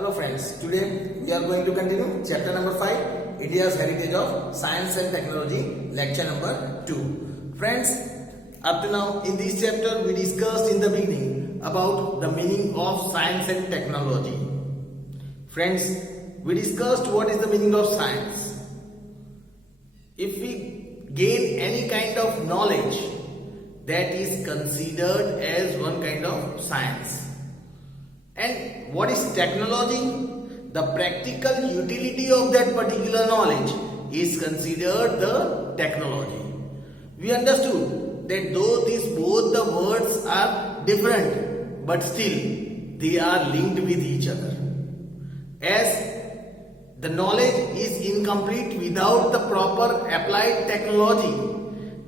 Hello friends, today we are going to continue chapter number 5, India's Heritage of Science and Technology, lecture number 2. Friends, up to now in this chapter we discussed in the beginning about the meaning of science and technology. Friends, we discussed what is the meaning of science. If we gain any kind of knowledge, that is considered as one kind of science. And what is technology? The practical utility of that particular knowledge is considered the technology. We understood that though these both the words are different, but still they are linked with each other. As the knowledge is incomplete without the proper applied technology,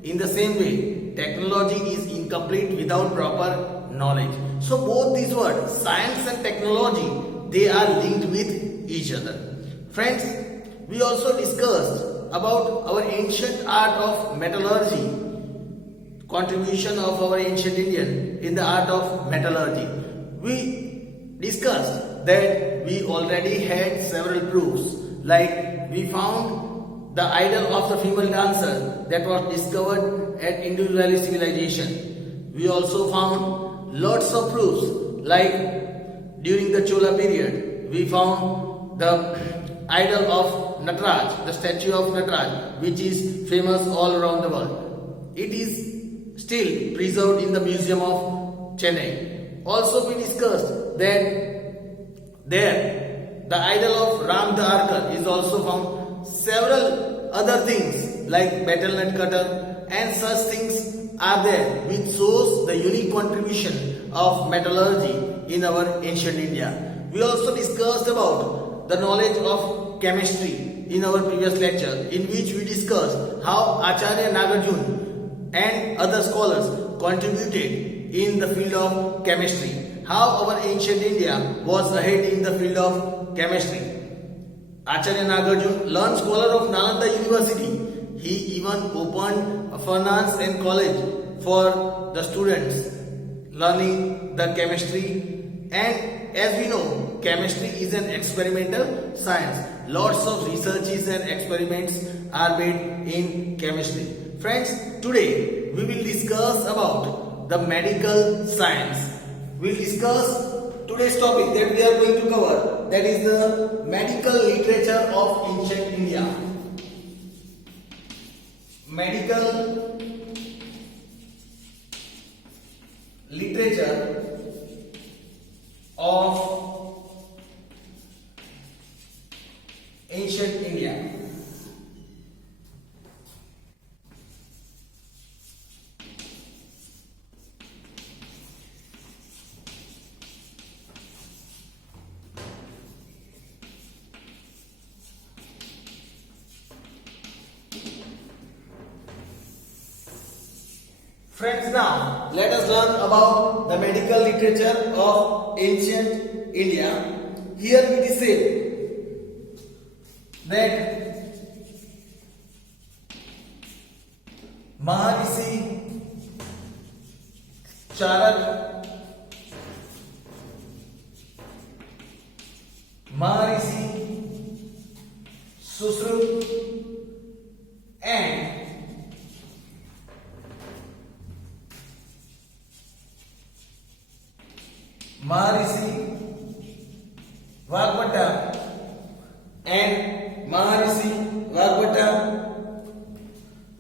in the same way, technology is incomplete without proper knowledge. So both these words, science and technology, they are linked with each other. Friends, we also discussed about our ancient art of metallurgy, contribution of our ancient Indian in the art of metallurgy. We discussed that we already had several proofs, like we found the idol of the female dancer that was discovered at Indus Valley civilization. We also found lots of proofs, like during the Chola period we found the idol of Nataraj, the statue of Nataraj, which is famous all around the world. It is still preserved in the museum of Chennai. Also we discussed that there the idol of Ram the Archer is also found. Several other things like battle nut cutter and such things are there, which shows the unique contribution of metallurgy in our ancient India. We also discussed about the knowledge of chemistry in our previous lecture, in which we discussed how Acharya Nagarjuna and other scholars contributed in the field of chemistry, how our ancient India was ahead in the field of chemistry. Acharya Nagarjuna, learned scholar of Nalanda University, he even opened a furnace and college for the students learning the chemistry. And as we know, chemistry is an experimental science. Lots of researches and experiments are made in chemistry. Friends, today we will discuss about the medical science. We will discuss today's topic that we are going to cover, that is the medical literature of ancient India. Medical literature of ancient India. Friends, now let us learn about the medical literature of ancient India. Here it is said that Maharishi Charak, Maharishi Susrut and Maharishi Vagbata and Maharishi Vagbata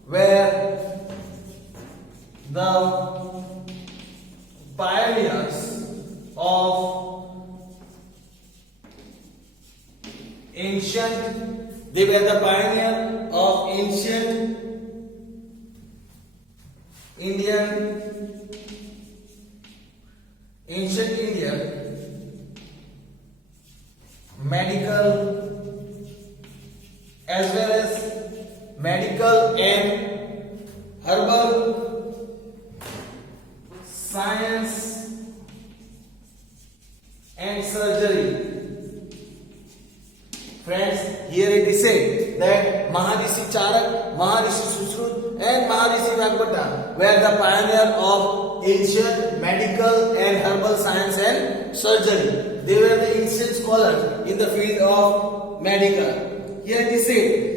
were the pioneers of ancient, they were the pioneer of ancient India medical as well as medical and herbal science and surgery. Friends, here it is said that Maharishi Charak, Maharishi Susrut and Maharishi Vagbata were the pioneer of ancient medical and herbal science and surgery. They were the ancient scholars in the field of medical. Here it is said,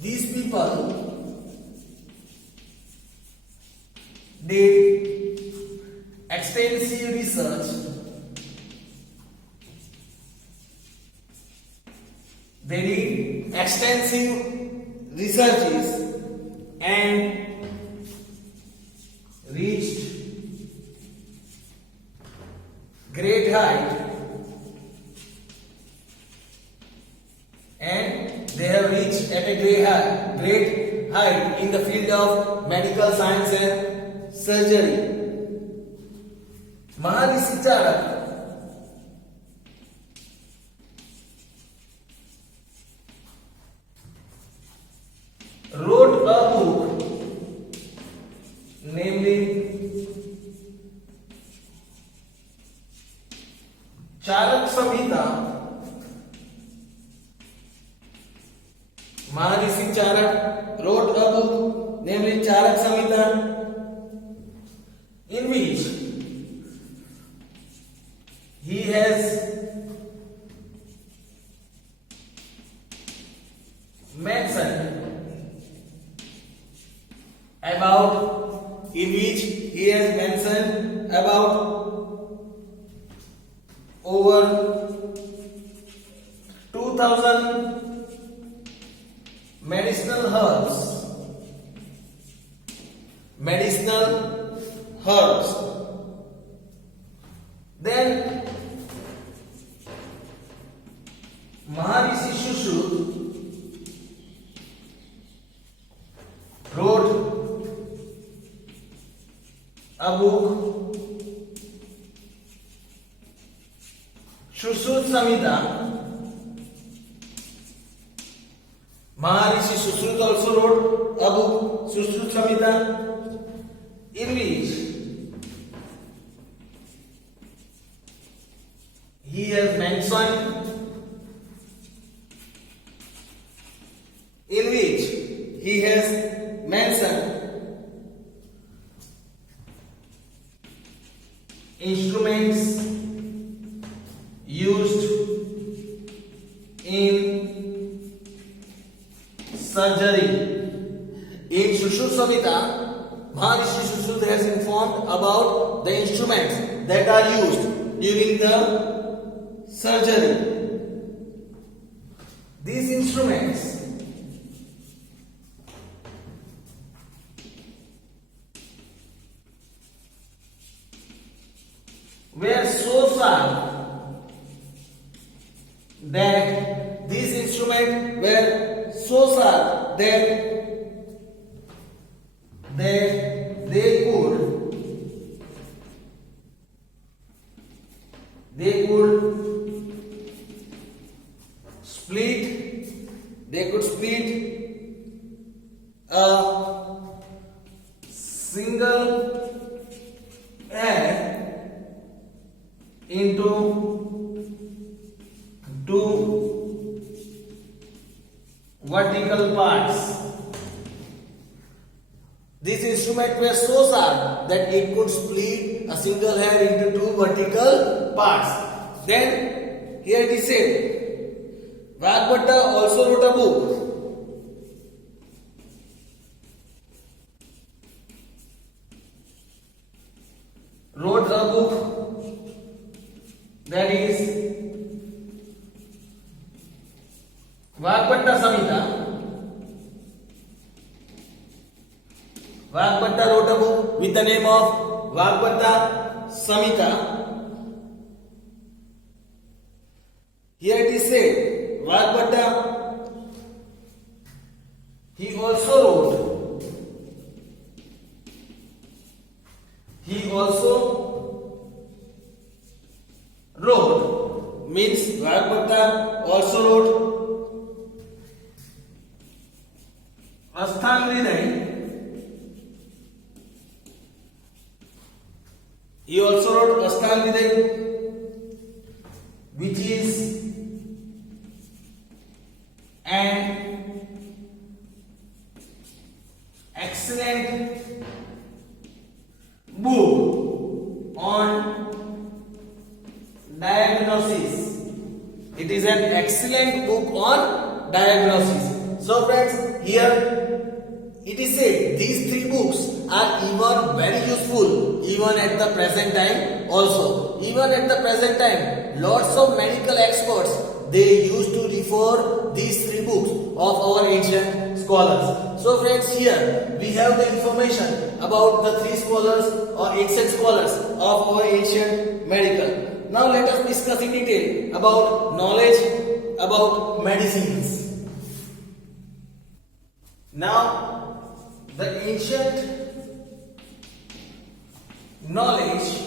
these people did extensive research. They did extensive researches and reached great height, and they have reached at a great height in the field of medical science and surgery. Maharishi Charak wrote a book, namely Charak Samhita. Maharishi Charak wrote a book, namely Charak Samhita, in which he has mentioned about over 2000 medicinal herbs. Then Maharishi Sushruta wrote a book, Sushruta Samhita. Maharishi Sushruta also wrote a book, Sushruta Samhita, in which he has mentioned instruments used in surgery. In Sushruta Samhita, Maharishi Sushruta has informed about the instruments that are used during the surgery. These instruments were so sharp that they could split a single hair into two vertical parts. This instrument was so sharp that it could split a single hair into two vertical parts. Then here it is said, Vagbhatta also wrote a book. That is Vagbhatta Samhita. Vagbhatta wrote a book with the name of Vagbhatta Samhita. Here it is said, Vagbhatta, he also wrote, means Vagbhatta also wrote Asthangriday. He also wrote Asthangriday, which is an excellent book on excellent book on diagnosis. So friends, here it is said these three books are even very useful even at the present time also. Even at the present time, lots of medical experts, they used to refer these three books of our ancient scholars. So friends, here we have the information about the three scholars or ancient scholars of our ancient medical. Now let us discuss in detail about knowledge about medicines. Now the ancient knowledge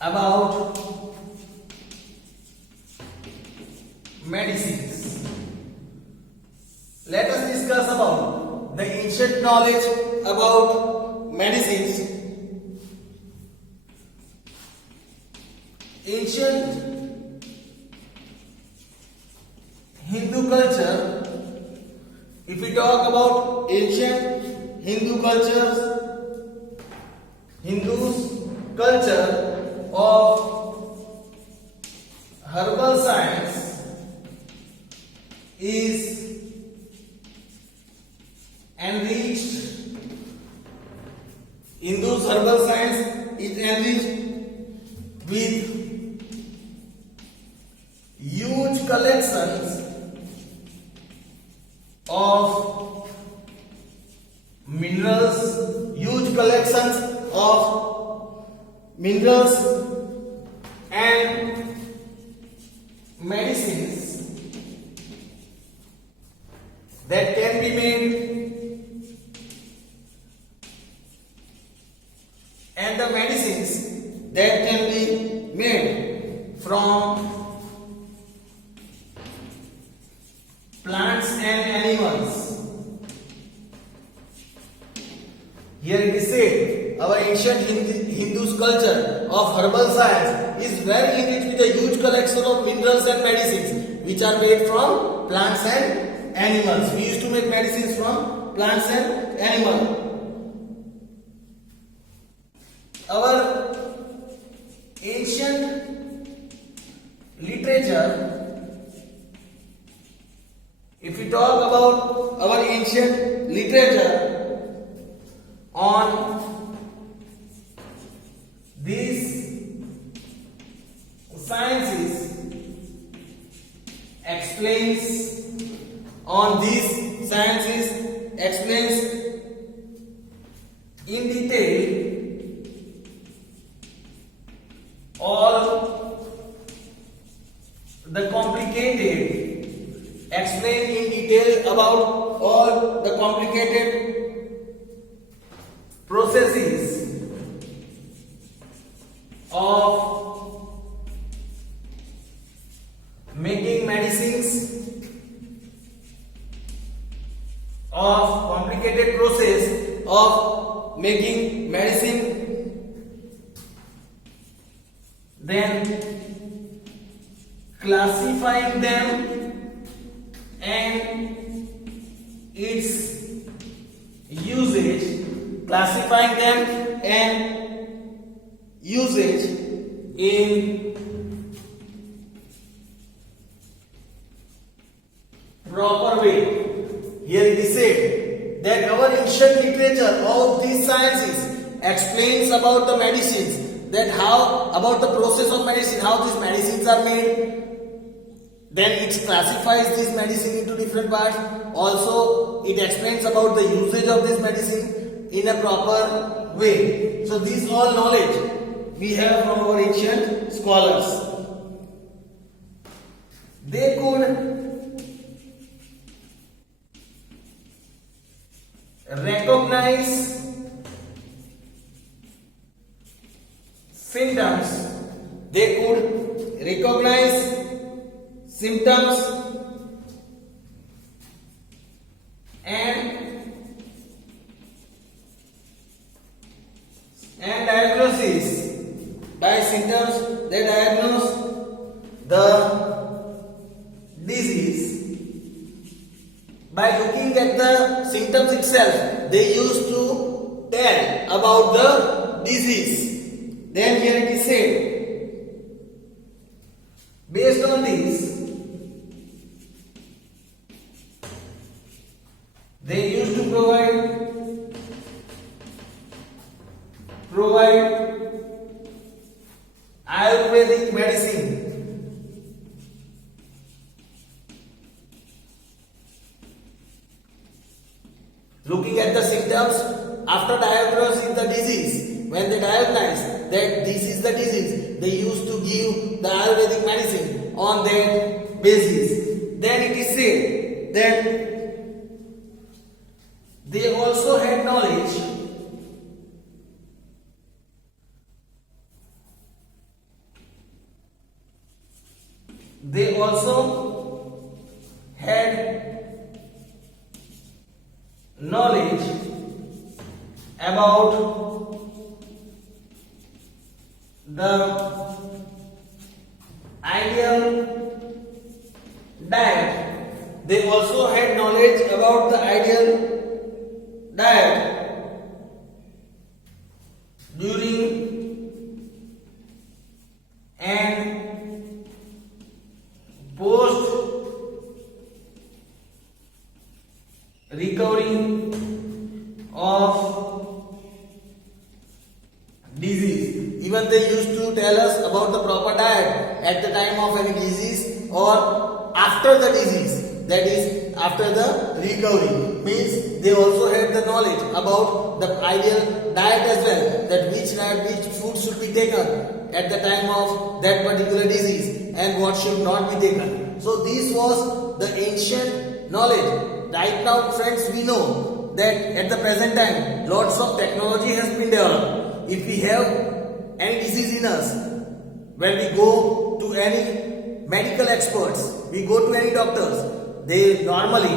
about medicines. Let us discuss about the ancient knowledge about medicines. Ancient Hindu culture. If we talk about ancient Hindu cultures, Hindus' culture of herbal science is enriched. Hindus' herbal science is enriched with huge collections of minerals, huge collections of minerals and medicines that can be made, and the medicines that can be made from plants and animals. Here it is said, our ancient Hindu's culture of herbal science is very enriched with a huge collection of minerals and medicines which are made from plants and animals. We used to make medicines from plants and animals. Our ancient literature, if we talk about our ancient literature on these sciences, explains in detail all the complicated, explain in detail about all the complicated processes of making medicines, of complicated process of making medicine, then classifying them and its usage, classifying them and usage in proper way. Here it is said that our ancient literature of these sciences explains about the medicines, that how about the process of medicine, how these medicines are made. Then it classifies this medicine into different parts. Also, it explains about the usage of this medicine in a proper way. So, these all knowledge we have from our ancient scholars. They could recognize symptoms. They could recognize symptoms and diagnosis. By symptoms, they diagnose the disease. By looking at the symptoms itself, they used to tell about the disease. Then here it is said, based looking at the symptoms after diagnosing the disease. When they diagnose that this is the disease, they used to give the Ayurvedic medicine on that basis. Then it is said that they also had knowledge about the ideal diet. They also had knowledge about the ideal diet during and post recovery of disease. Even they used to tell us about the proper diet at the time of any disease or after the disease, that is after the recovery. Means they also had the knowledge about the ideal diet as well, that which food should be taken at the time of that particular disease and what should not be taken. So this was the ancient knowledge. Right now, friends, we know that at the present time lots of technology has been developed. If we have any disease in us, when we go to any medical experts, we go to any doctors, they normally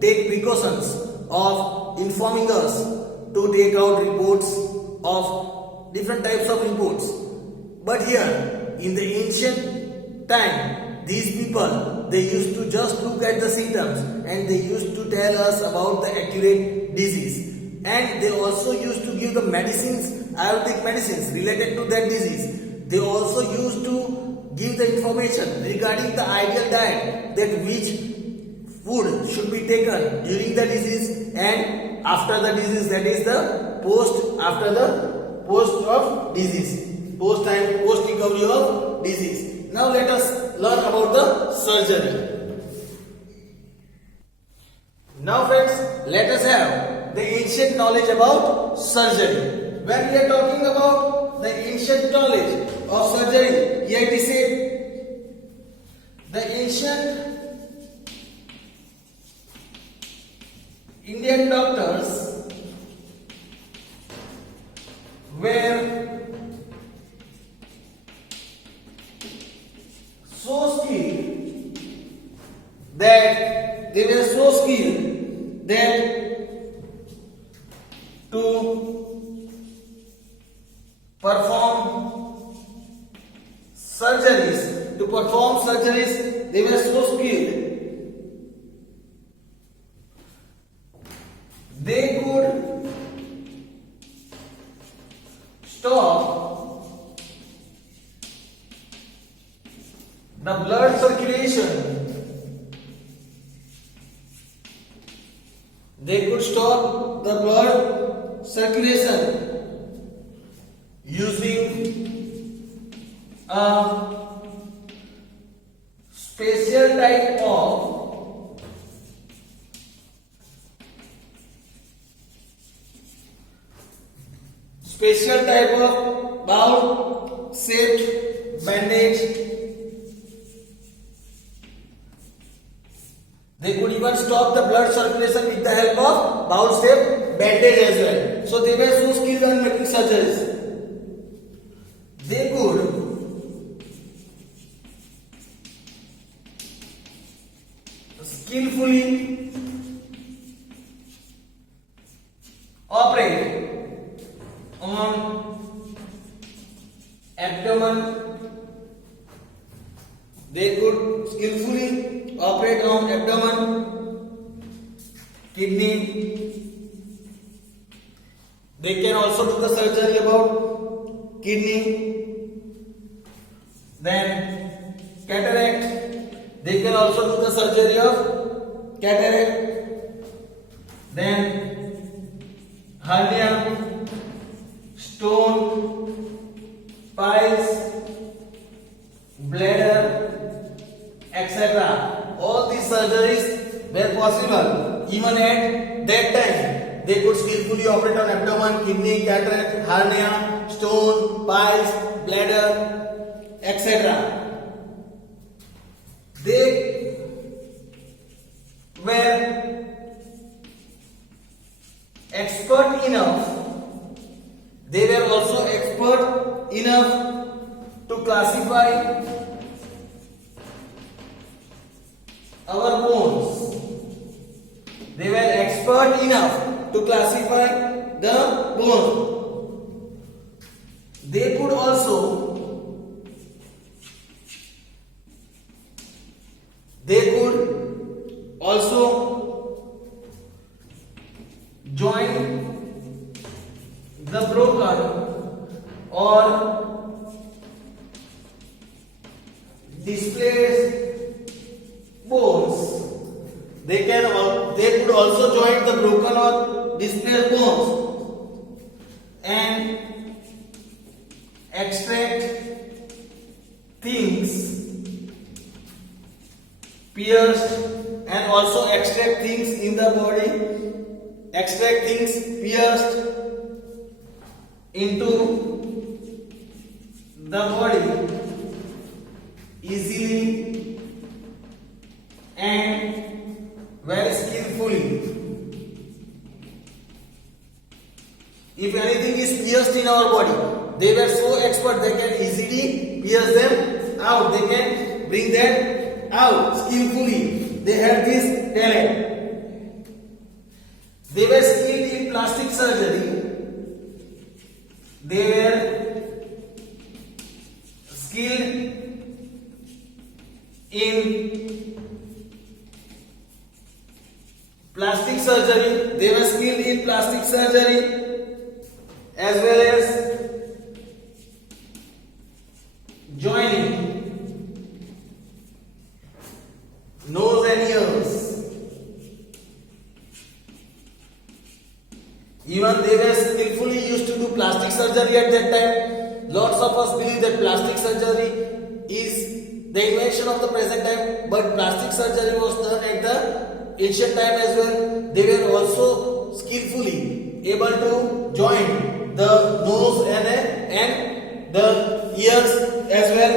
take precautions of informing us to take out reports of different types of reports. But here in the ancient time, these people, they used to just look at the symptoms and they used to tell us about the accurate disease. And they also used to give the medicines, Ayurvedic medicines related to that disease. They also used to give the information regarding the ideal diet, that which food should be taken during the disease and after the disease, that is the post of disease, post recovery of disease. Now let us learn about the surgery. Now friends, let us have the ancient knowledge about surgery. When we are talking about the ancient knowledge of surgery, here it is said the ancient Indian doctors were so skilled that to perform surgeries, they were so skilled. They could stop the blood circulation. They could stop the blood circulation using a special type of bowl shaped bandage. They could even stop the blood circulation with the help of bowl shaped bandage as well. So they were so skilled on making surgeries. They could skillfully operate on abdomen. They could skillfully operate on abdomen, kidney. They can also do the surgery about kidney. Then cataract. They can also do the surgery of cataract. Then hernia, stone, piles, bladder, etc. All these surgeries were possible even at that time they could skillfully operate on abdomen, kidney, cataract, hernia, stone, piles, bladder, etc. They were expert enough. They were also expert enough to classify our bones. They were expert enough to classify the bones. They could also join the broken or displaced bones. They could also join the broken or displaced bones and extract things pierced and also extract things in the body, extract things pierced into the body easily and very skillfully. If anything is pierced in our body, they were so expert they can easily pierce them out. They can bring them out skillfully. They had this talent. They were skilled in plastic surgery. They were skilled in plastic surgery. They were skilled in plastic surgery as well as joining nose and ears. Even they were skillfully used to do plastic surgery at that time. Lots of us believe that plastic surgery is the invention of the present time, but plastic surgery was done at the ancient time as well. They were also skillfully able to join the nose and the ears as well.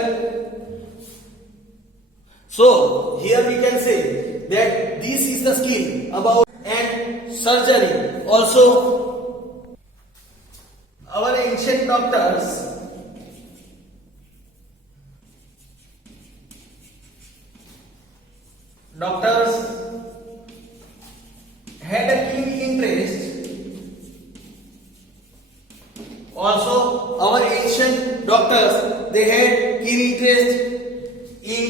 So here we can say that this is the skill about and surgery. Also, our ancient doctors had a keen interest. Also, our ancient doctors, they had keen interest in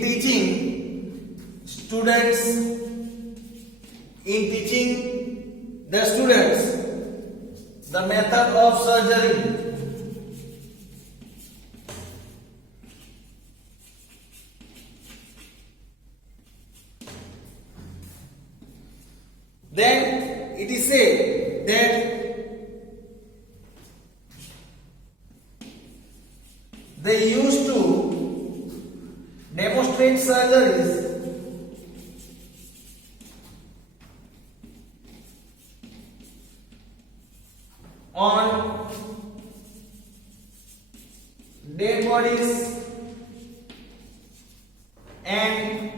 teaching students, in teaching the students the method of surgery. Then it is said that they used to demonstrate surgeries on dead bodies and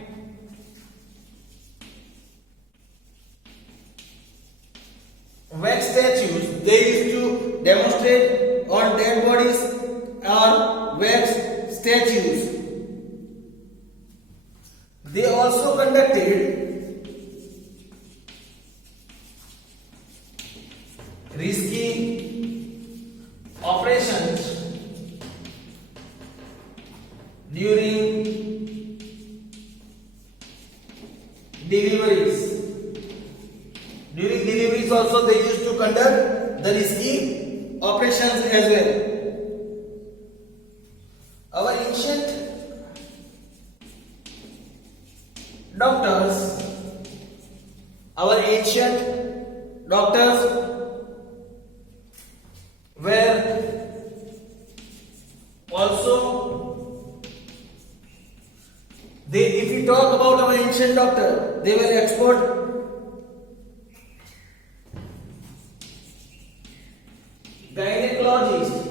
wax statues. They used to demonstrate on dead bodies or wax statues. They also conducted risky operations during deliveries. During deliveries also they used to conduct the risky operations as well. Our ancient doctors were also talk about our ancient doctor, they were expert gynecologist.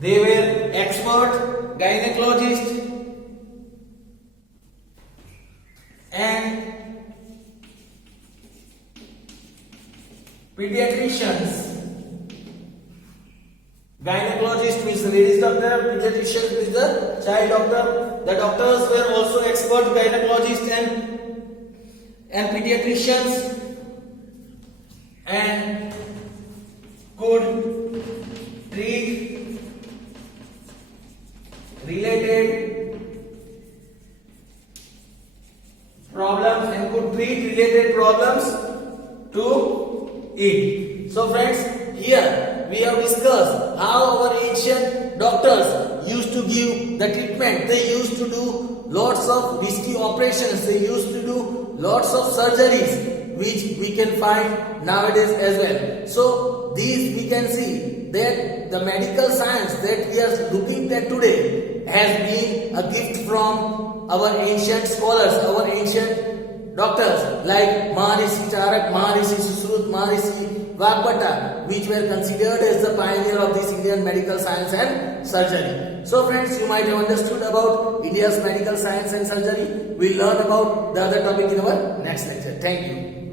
They were expert gynecologist and pediatricians. Gynecologist means the ladies doctor, pediatrician means the child doctor. The doctors were also expert gynecologists and pediatricians and could treat related problems to it. So friends, here we have discussed how our ancient doctors used to give the treatment. They used to do lots of risky operations. They used to do lots of surgeries, which we can find nowadays as well. So these we can see that the medical science that we are looking at today has been a gift from our ancient scholars, our ancient doctors like Maharishi Charak, Maharishi Sushrut, Maharishi Vagbata, which were considered as the pioneer of this Indian medical science and surgery. So friends, you might have understood about India's medical science and surgery. We'll learn about the other topic in our next lecture. Thank you.